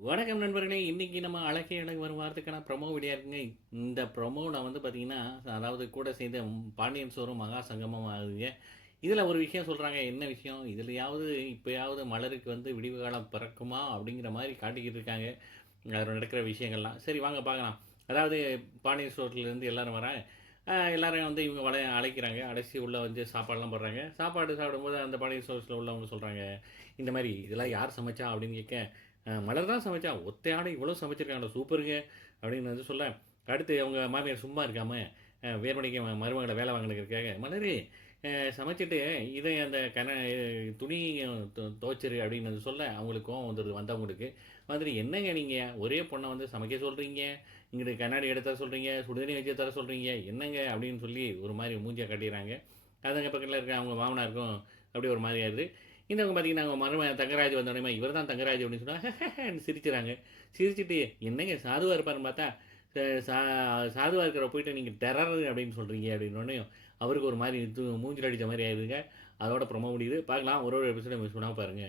வணக்கம் நண்பர்களே! இன்னைக்கு நம்ம அழகே அழகு வரும் வாரத்துக்கான ப்ரொமோ வீடியோ இருக்குங்க. இந்த ப்ரொமோல வந்து பார்த்தீங்கன்னா, அதாவது கூட சேர்ந்த பாண்டியன் ஸ்டோரும் மகா சங்கமம் ஆகுதுங்க. இதில ஒரு விஷயம் சொல்றாங்க. என்ன விஷயம்? "இதுலயாவது இப்பயாவது மலருக்கு வந்து விடிவு காலம் பிறக்குமா?" அப்படிங்கிற மாரி காட்டிக்கிட்டு இருக்காங்க. அதில நடக்கிற விஷயங்கள்லாம். சரி வாங்க பார்க்கலாம். அதாவது பாண்டியன் ஸ்டோர்லேருந்து எல்லாரும் வராங்க. எல்லாரையும் வந்து இவங்க அழைக்கிறாங்க. அழைச்சு உள்ள வந்து சாப்பாடுலாம் போடுறாங்க. சாப்பாடு சாப்பிடும்போது அந்த பாண்டியன் ஸ்டோர்ஸ்ல உள்ளவங்க சொல்றாங்க, இந்த மாரி "இதெல்லாம் யார் சமைச்சா?" அப்படின்னு கேட்க, மலர் தான் சமைச்சா. ஒத்தையாட இவ்வளோ சமைச்சிருக்காங்களா சூப்பருங்க அப்படின்னு வந்து சொல்ல, அடுத்து அவங்க மாமியார் சும்மா இருக்காம, வேறுமணிக்கு மருமகள வேலை வாங்கினதுக்காக, மலரு சமைச்சுட்டு இதை அந்த துணி துவைச்சிரு அப்படின்னு வந்து சொல்ல, அவங்களுக்கு கோவம் வந்துடுது வந்தவங்களுக்கு. வந்துட்டு என்னங்க நீங்க ஒரே பொண்ண வந்து சமைக்க சொல்றீங்க, இங்கிட்டு கண்ணாடி எடுத்து தர சொல்றீங்க, சுடுதண்ணி வச்சு தர சொல்றீங்க, என்னங்க அப்படின்னு சொல்லி ஒரு மாரி மூஞ்சிய காட்டிர்றாங்க. அதுங்க பக்கத்தில இருக்க அவங்க மாமனாருக்கும் அப்படியே ஒரு மாரி ஆயிருது. இன்னவங்க பார்த்தீங்கன்னா, அவங்க மருமகன் தங்கராஜ் வந்தோனேயுமே, இவர் தான் தங்கராஜ் அப்படின்னு சொன்னா சிரிச்சுறாங்க. சிரிச்சுட்டு, என்னங்க சாதுவா இருப்பாருன்னு பார்த்தா, அ சா சாதுவா இருக்கிறவர போயிட்டு நீங்க டெரர் அப்படின்னு சொல்றீங்க அப்படின்னோனயும், அவருக்கு ஒரு மாரி மூஞ்சில அடிச்ச மாரி ஆயிருதுங்க. அதோட ப்ரோமோ முடியுது. பார்க்கலாம் ஒரு ஒரு எபிசோட மிஸ் பண்ணாம பாருங்க.